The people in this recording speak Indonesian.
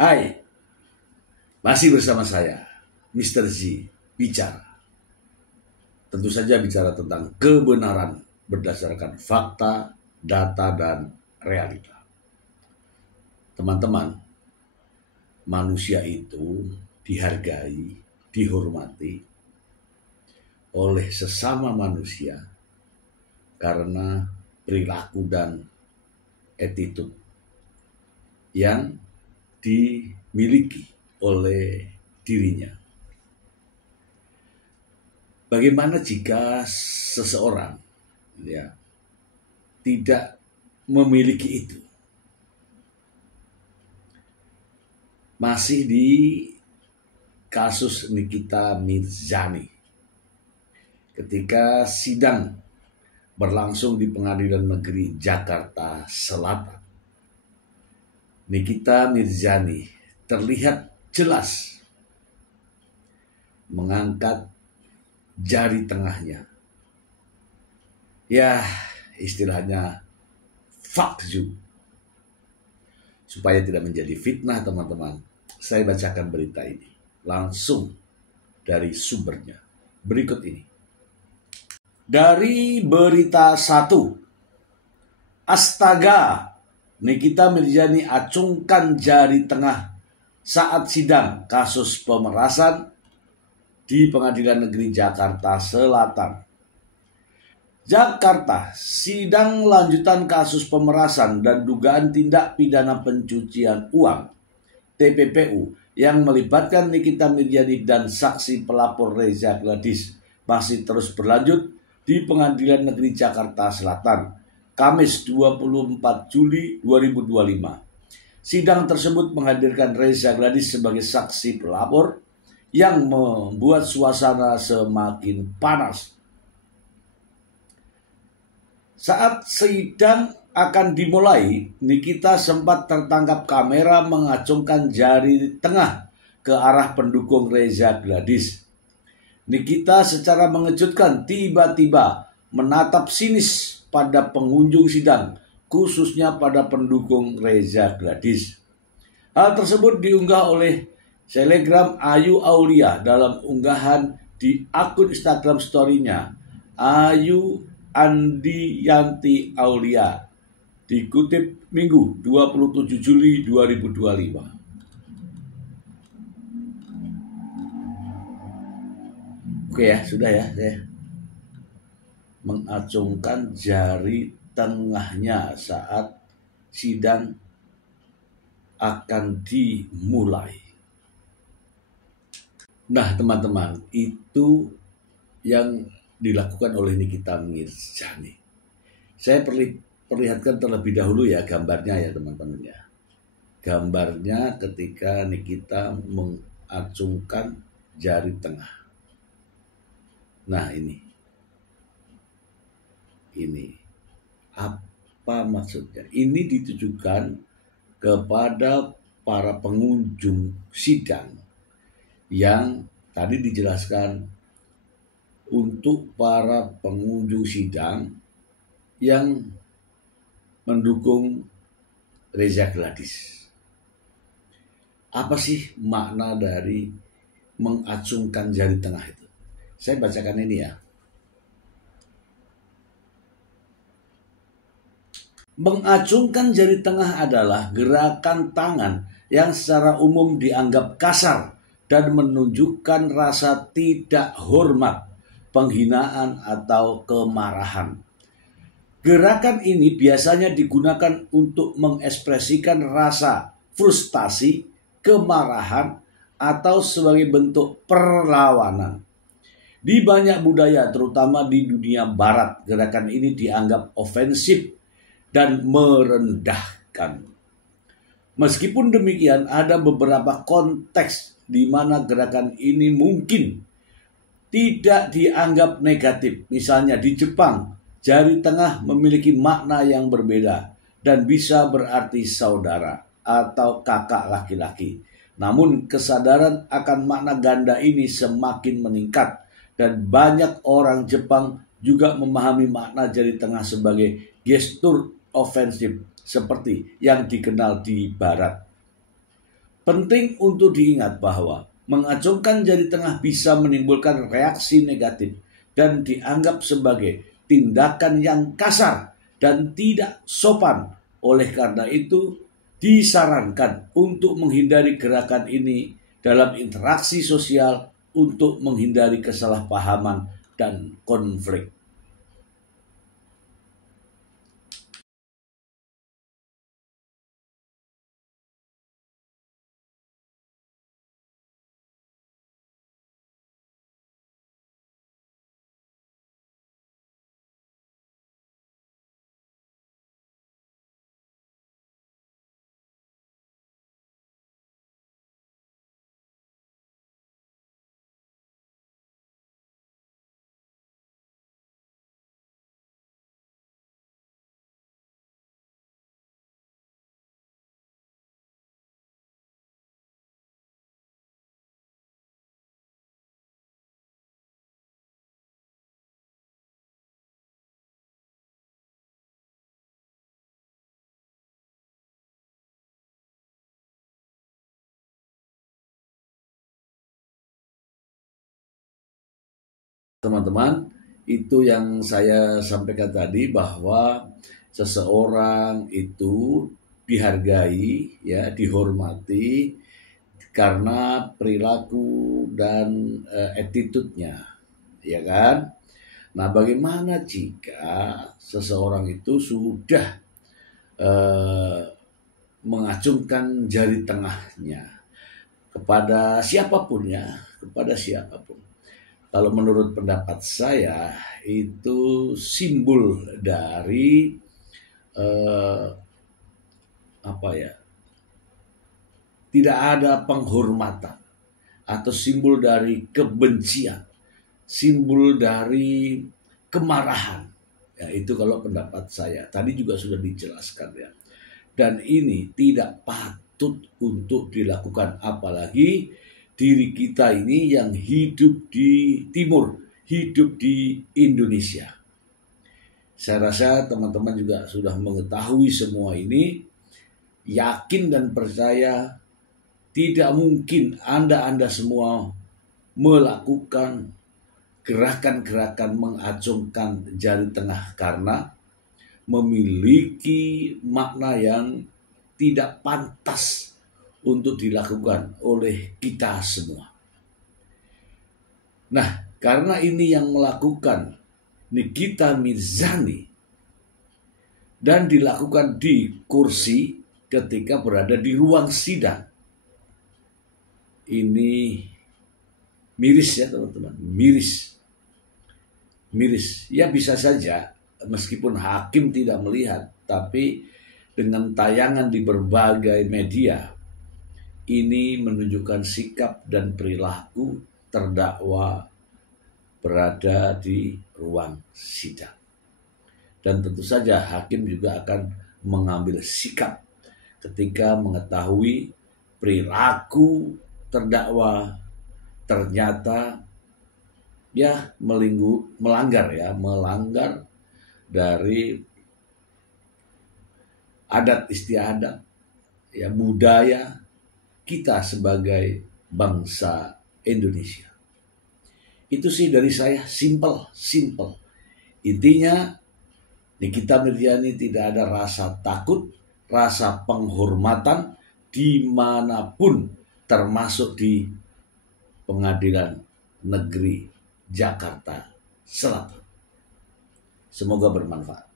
Hai, masih bersama saya, Mr. Z, bicara. Tentu saja bicara tentang kebenaran berdasarkan fakta, data, dan realita. Teman-teman, manusia itu dihargai, dihormati oleh sesama manusia karena perilaku dan attitude yang dimiliki oleh dirinya. Bagaimana jika seseorang tidak memiliki itu? Masih di kasus Nikita Mirzani, ketika sidang berlangsung di Pengadilan Negeri Jakarta Selatan, Nikita Mirzani terlihat jelas mengangkat jari tengahnya. Ya, istilahnya fuck you. Supaya tidak menjadi fitnah, teman-teman, saya bacakan berita ini langsung dari sumbernya. Berikut ini. Dari berita 1. Astaga, Nikita Mirzani acungkan jari tengah saat sidang kasus pemerasan di Pengadilan Negeri Jakarta Selatan. Jakarta, sidang lanjutan kasus pemerasan dan dugaan tindak pidana pencucian uang (TPPU) yang melibatkan Nikita Mirzani dan saksi pelapor Reza Gladys masih terus berlanjut di Pengadilan Negeri Jakarta Selatan, Kamis 24 Juli 2025. Sidang tersebut menghadirkan Reza Gladys sebagai saksi pelapor yang membuat suasana semakin panas. Saat sidang akan dimulai, Nikita sempat tertangkap kamera mengacungkan jari tengah ke arah pendukung Reza Gladys. Nikita secara mengejutkan tiba-tiba menatap sinis pada pengunjung sidang, khususnya pada pendukung Reza Gladys. Hal tersebut diunggah oleh selebgram Ayu Aulia dalam unggahan di akun Instagram story-nya Ayu Andiyanti Aulia, dikutip Minggu 27 Juli 2025. Oke ya, sudah ya, saya mengacungkan jari tengahnya saat sidang akan dimulai. Nah, teman-teman, itu yang dilakukan oleh Nikita Mirzani. Saya perlihatkan terlebih dahulu ya gambarnya ya, teman-teman ya. Gambarnya ketika Nikita mengacungkan jari tengah. Nah, ini apa maksudnya? Ini ditujukan kepada para pengunjung sidang yang tadi dijelaskan untuk para pengunjung sidang yang mendukung Reza Gladys. Apa sih makna dari mengacungkan jari tengah itu? Saya bacakan ini ya. Mengacungkan jari tengah adalah gerakan tangan yang secara umum dianggap kasar dan menunjukkan rasa tidak hormat, penghinaan, atau kemarahan. Gerakan ini biasanya digunakan untuk mengekspresikan rasa frustasi, kemarahan, atau sebagai bentuk perlawanan. Di banyak budaya, terutama di dunia barat, gerakan ini dianggap ofensif dan merendahkan. Meskipun demikian, ada beberapa konteks di mana gerakan ini mungkin tidak dianggap negatif. Misalnya di Jepang, jari tengah memiliki makna yang berbeda dan bisa berarti saudara atau kakak laki-laki. Namun kesadaran akan makna ganda ini semakin meningkat dan banyak orang Jepang juga memahami makna jari tengah sebagai gestur ofensif seperti yang dikenal di barat. Penting untuk diingat bahwa mengacungkan jari tengah bisa menimbulkan reaksi negatif dan dianggap sebagai tindakan yang kasar dan tidak sopan. Oleh karena itu, disarankan untuk menghindari gerakan ini dalam interaksi sosial untuk menghindari kesalahpahaman dan konflik. Teman-teman, itu yang saya sampaikan tadi bahwa seseorang itu dihargai, ya, dihormati karena perilaku dan attitude-nya, ya kan? Nah, bagaimana jika seseorang itu sudah eh, mengacungkan jari tengahnya kepada siapapun, ya, kepada siapapun? Kalau menurut pendapat saya itu simbol dari eh, apa ya? Tidak ada penghormatan atau simbol dari kebencian, simbol dari kemarahan. Ya, itu kalau pendapat saya. Tadi juga sudah dijelaskan, ya. Dan ini tidak patut untuk dilakukan, apalagi diri kita ini yang hidup di timur, hidup di Indonesia. Saya rasa teman-teman juga sudah mengetahui semua ini, yakin dan percaya tidak mungkin Anda semua melakukan gerakan-gerakan mengacungkan jari tengah karena memiliki makna yang tidak pantas untuk dilakukan oleh kita semua. Nah, karena ini yang melakukan Nikita Mirzani dan dilakukan di kursi ketika berada di ruang sidang. Ini miris, ya teman-teman, miris. Ya, bisa saja meskipun hakim tidak melihat, tapi dengan tayangan di berbagai media, ini menunjukkan sikap dan perilaku terdakwa berada di ruang sidang. Dan tentu saja hakim juga akan mengambil sikap ketika mengetahui perilaku terdakwa ternyata melanggar dari adat istiadat, ya, budaya kita sebagai bangsa Indonesia. Itu sih dari saya, simple. Intinya Nikita Mirzani tidak ada rasa takut, rasa penghormatan dimanapun, termasuk di Pengadilan Negeri Jakarta Selatan. Semoga bermanfaat.